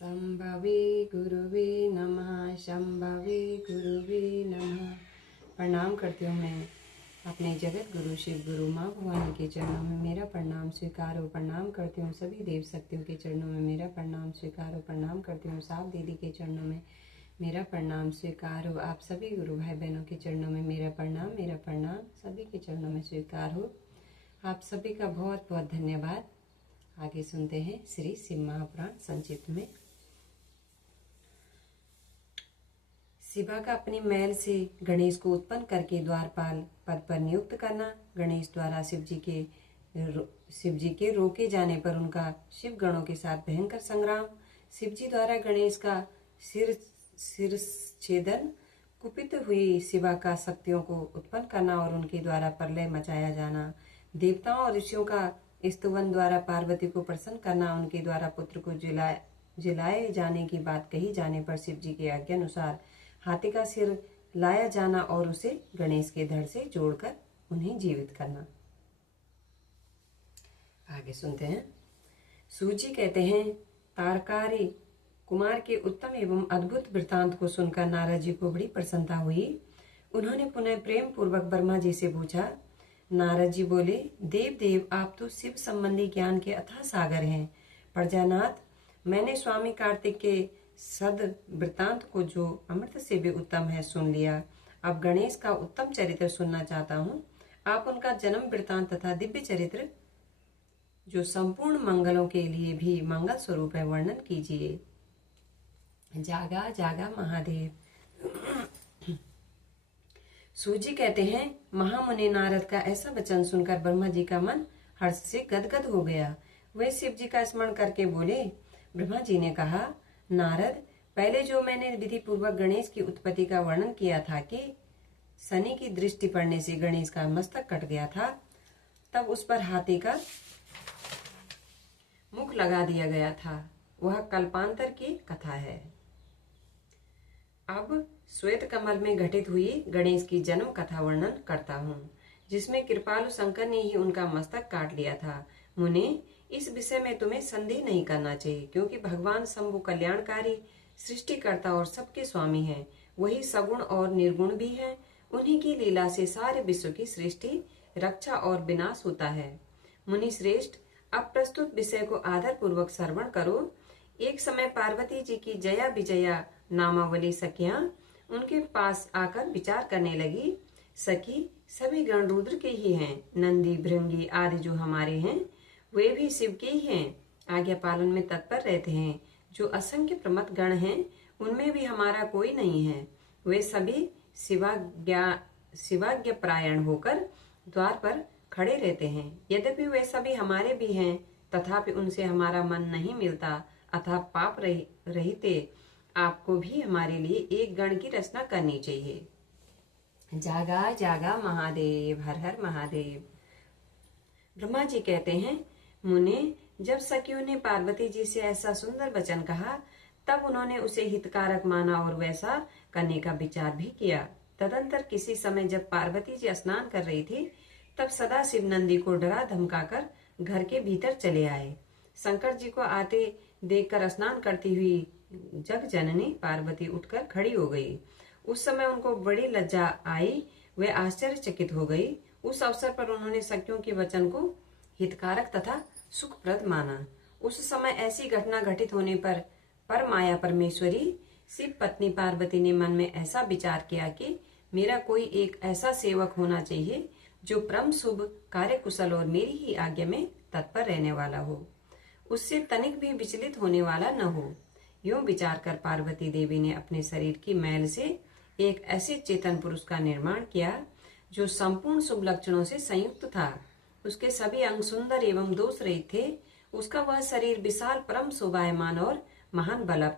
शंभवे गुरुवे नमः। शंभवे गुरुवे नमः। प्रणाम करती हूँ मैं अपने जगत गुरु शिव गुरु माँ भवानी के चरणों में मेरा प्रणाम स्वीकार हो। प्रणाम करती हूँ सभी देव शक्तियों के चरणों में मेरा प्रणाम स्वीकार हो। प्रणाम करती हूँ साफ दीदी के चरणों में मेरा प्रणाम स्वीकार हो। आप सभी गुरु भाई बहनों के चरणों में मेरा प्रणाम सभी के चरणों में स्वीकार हो। आप सभी का बहुत बहुत धन्यवाद। आगे सुनते हैं श्री शिव महापुराण संचित में। शिवा का अपनी महल से गणेश को उत्पन्न करके द्वारपाल पद पर नियुक्त करना। गणेश द्वारा शिव जी के रोके जाने पर उनका शिव गणों के साथ भयंकर संग्राम। शिव जी द्वारा गणेश का सिर छेदन। कुपित हुई शिवा का शक्तियों को उत्पन्न करना और उनके द्वारा प्रलय मचाया जाना। देवताओं और ऋषियों का स्तुवन द्वारा पार्वती को प्रसन्न करना। उनके द्वारा पुत्र को जलाए जाने की बात कही जाने पर शिव जी की आज्ञा अनुसार हाथी का सिर लाया जाना और उसे गणेश के धड़ से जोड़कर उन्हें जीवित करना। आगे सुनते हैं। सूजी कहते हैं, तारकारी कुमार के उत्तम एवं अद्भुत वृतांत को सुनकर नारद जी को बड़ी प्रसन्नता हुई। उन्होंने पुनः प्रेम पूर्वक ब्रह्मा जी से पूछा। नारद जी बोले, देव देव आप तो शिव संबंधी ज्ञान के अथाह सागर हैं। प्रजानाथ, मैंने स्वामी कार्तिक के सद वृतांत को जो अमृत से भी उत्तम है सुन लिया। अब गणेश का उत्तम चरित्र सुनना चाहता हूँ। आप उनका जन्म वृतांत तथा दिव्य चरित्र जो संपूर्ण मंगलों के लिए भी मंगल स्वरूप है वर्णन कीजिए। जागा जागा महादेव। सूजी कहते हैं, महामुनि नारद का ऐसा वचन सुनकर ब्रह्मा जी का मन हर्ष से गदगद हो गया। वे शिव जी का स्मरण करके बोले। ब्रह्मा जी ने कहा, नारद, पहले जो मैंने विधि पूर्वक गणेश की उत्पत्ति का वर्णन किया था कि शनि की दृष्टि पड़ने से गणेश का मस्तक कट गया था, तब उस पर हाथी का मुख लगा दिया गया था, वह कल्पांतर की कथा है। अब श्वेत कमल में घटित हुई गणेश की जन्म कथा वर्णन करता हूँ, जिसमें कृपालु शंकर ने ही उनका मस्तक काट लिया था। मुने, इस विषय में तुम्हें संदेह नहीं करना चाहिए, क्योंकि भगवान शंभु कल्याणकारी सृष्टिकर्ता और सबके स्वामी हैं। वही सगुण और निर्गुण भी हैं। उन्हीं की लीला से सारे विश्व की सृष्टि, रक्षा और विनाश होता है। मुनि श्रेष्ठ, अब प्रस्तुत विषय को आदर पूर्वक श्रवण करो। एक समय पार्वती जी की जया विजया नामावली सखियां उनके पास आकर विचार करने लगी। सखी, सभी गण रुद्र के ही हैं। नंदी, भृंगी आदि जो हमारे हैं वे भी शिव के ही हैं। आज्ञा पालन में तत्पर रहते हैं। जो असंख्य प्रमथ गण हैं उनमें भी हमारा कोई नहीं है। वे सभी शिवाज्ञ प्रायण होकर द्वार पर खड़े रहते हैं। यद्यपि वे सभी हमारे भी हैं, तथापि उनसे हमारा मन नहीं मिलता। अतः पाप रहते आपको भी हमारे लिए एक गण की रचना करनी चाहिए। जागा जागा महादेव, हर हर महादेव। ब्रह्मा जी कहते हैं, मुने, जब सखियों ने पार्वती जी से ऐसा सुंदर वचन कहा, तब उन्होंने उसे हितकारक माना और वैसा करने का विचार भी किया। तदंतर किसी समय जब पार्वती जी स्नान कर रही थी, तब सदा शिव नंदी को डरा धमकाकर घर के भीतर चले आए। शंकर जी को आते देखकर स्नान करती हुई जग जननी पार्वती उठकर खड़ी हो गई। उस समय उनको बड़ी लज्जा आई। वे आश्चर्यचकित हो गई। उस अवसर पर उन्होंने सखियों के वचन को हितकारक तथा सुखप्रद माना। उस समय ऐसी घटना घटित होने पर परमाया परमेश्वरी शिव पत्नी पार्वती ने मन में ऐसा विचार किया कि मेरा कोई एक ऐसा सेवक होना चाहिए जो परम शुभ कार्य कुशल और मेरी ही आज्ञा में तत्पर रहने वाला हो, उससे तनिक भी विचलित होने वाला न हो। यूं विचार कर पार्वती देवी ने अपने शरीर की मैल से एक ऐसे चेतन पुरुष का निर्माण किया जो संपूर्ण शुभ लक्षणों से संयुक्त था। उसके सभी अंग सुंदर एवं दोष रहित थे। उसका वह शरीर विशाल, परम शोभायमान और महान बल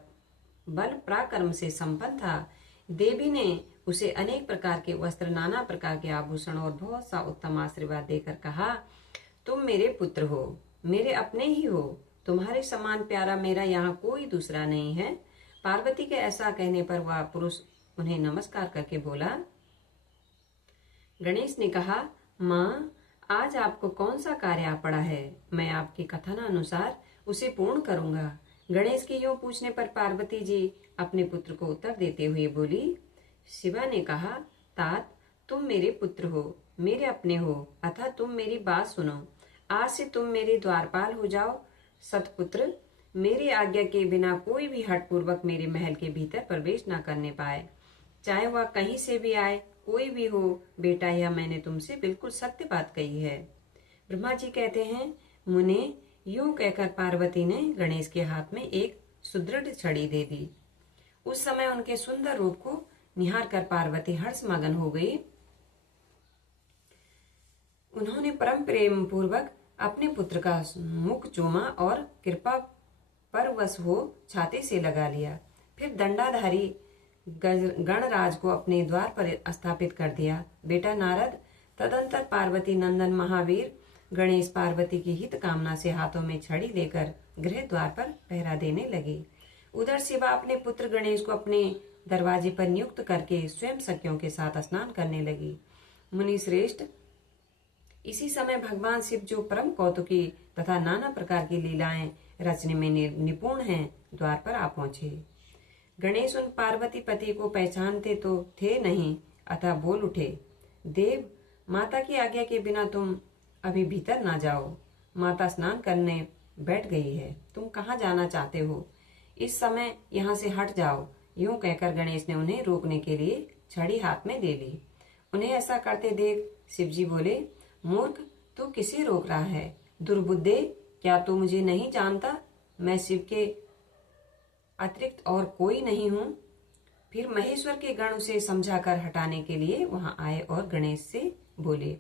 पराक्रम से संपन्न था। देवी ने उसे अनेक प्रकार के वस्त्र, नाना प्रकार के आभूषण और बहुत सा उत्तम आशीर्वाद देकर कहा, तुम मेरे पुत्र हो, मेरे अपने ही हो। तुम्हारे समान प्यारा मेरा यहाँ कोई दूसरा नहीं है। पार्वती के ऐसा कहने पर वह पुरुष उन्हें नमस्कार करके बोला। गणेश ने कहा, माँ, आज आपको कौन सा कार्य आ पड़ा है? मैं आपके कथनानुसार उसे पूर्ण करूंगा। गणेश के यूं पूछने पर पार्वती जी अपने पुत्र को उत्तर देते हुए बोली। शिवा ने कहा, तात, तुम मेरे पुत्र हो, मेरे अपने हो, अतः तुम मेरी बात सुनो। आज से तुम मेरे द्वारपाल हो जाओ। सतपुत्र, मेरी आज्ञा के बिना कोई भी हठ पूर्वक मेरे महल के भीतर प्रवेश न करने पाए, चाहे वह कहीं से भी आए, कोई भी हो। बेटा, यह मैंने तुमसे बिल्कुल सत्य बात कही है। ब्रह्मा जी कहते हैं, मुने, यूं कहकर पार्वती ने गणेश के हाथ में एक सुदृढ़ छड़ी दे दी। उस समय उनके सुंदर रूप को निहार कर पार्वती हर्ष मगन हो गई। उन्होंने परम प्रेम पूर्वक अपने पुत्र का मुख चूमा और कृपा परवश हो छाती से लगा लिया। फिर दंडाधारी गणराज को अपने द्वार पर स्थापित कर दिया। बेटा नारद, तदंतर पार्वती नंदन महावीर गणेश पार्वती की हित कामना से हाथों में छड़ी लेकर गृह द्वार पर पहरा देने लगे। उधर शिवा अपने पुत्र गणेश को अपने दरवाजे पर नियुक्त करके स्वयं सखियों के साथ स्नान करने लगी। मुनि श्रेष्ठ, इसी समय भगवान शिव, जो परम कौतुकी तथा नाना प्रकार की लीलाएं रचने में निपुण हैं, द्वार पर आ पहुंचे। गणेश उन पार्वती पति को पहचानते तो थे नहीं, अतः बोल उठे, देव, माता की आज्ञा के बिना तुम अभी भीतर ना जाओ। माता स्नान करने बैठ गई है, तुम कहाँ जाना चाहते हो? इस समय यहाँ से हट जाओ। यूं कहकर गणेश ने उन्हें रोकने के लिए छड़ी हाथ में ले ली। उन्हें ऐसा करते देख शिवजी बोले, मूर्ख, तू किसे रोक रहा है? दुर्बुद्धे, क्या तू मुझे नहीं जानता? मैं शिव के अतिरिक्त और कोई नहीं हूँ। फिर महेश्वर के गण उसे समझाकर हटाने के लिए वहां आए और गणेश से बोले,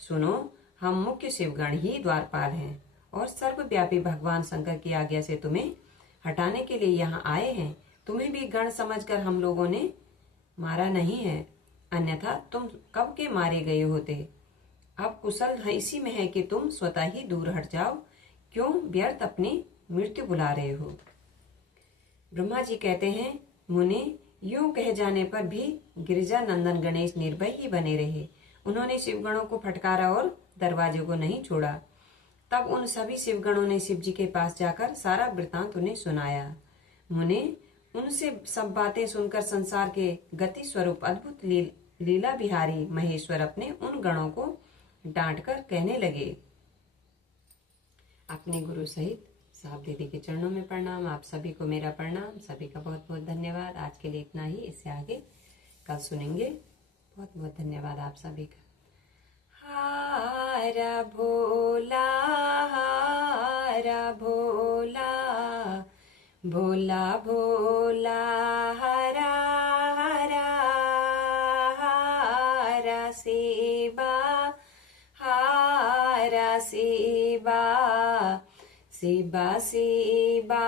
सुनो, हम मुख्य शिवगण ही द्वारपाल हैं और सर्वव्यापी भगवान शंकर की आज्ञा से तुम्हें हटाने के लिए यहाँ आए हैं। तुम्हें भी गण समझकर हम लोगों ने मारा नहीं है, अन्यथा तुम कब के मारे गए होते। अब कुशल इसी में है कि तुम स्वतः ही दूर हट जाओ। क्यों व्यर्थ अपनी मृत्यु बुला रहे हो? ब्रह्मा जी कहते हैं, मुने, यूं कह जाने पर भी गिरिजा नंदन गणेश निर्भय ही बने रहे। उन्होंने शिवगणों को फटकारा और दरवाजे को नहीं छोड़ा। तब उन सभी शिवगणों ने शिव जी के पास जाकर सारा वृतांत उन्हें सुनाया। मुने, उनसे सब बातें सुनकर संसार के गति स्वरूप अद्भुत लीला बिहारी महेश्वर अपने उन गणों को डांटकर कहने लगे। अपने गुरु सहित साहब दीदी के चरणों में प्रणाम। आप सभी को मेरा प्रणाम। सभी का बहुत बहुत धन्यवाद। आज के लिए इतना ही, इससे आगे कल सुनेंगे। बहुत बहुत धन्यवाद आप सभी का। हारा भोला, हारा भोला, भोला भोला, हरा हरा, हारा शिवा, हारा शिवा, शिवा शिवा,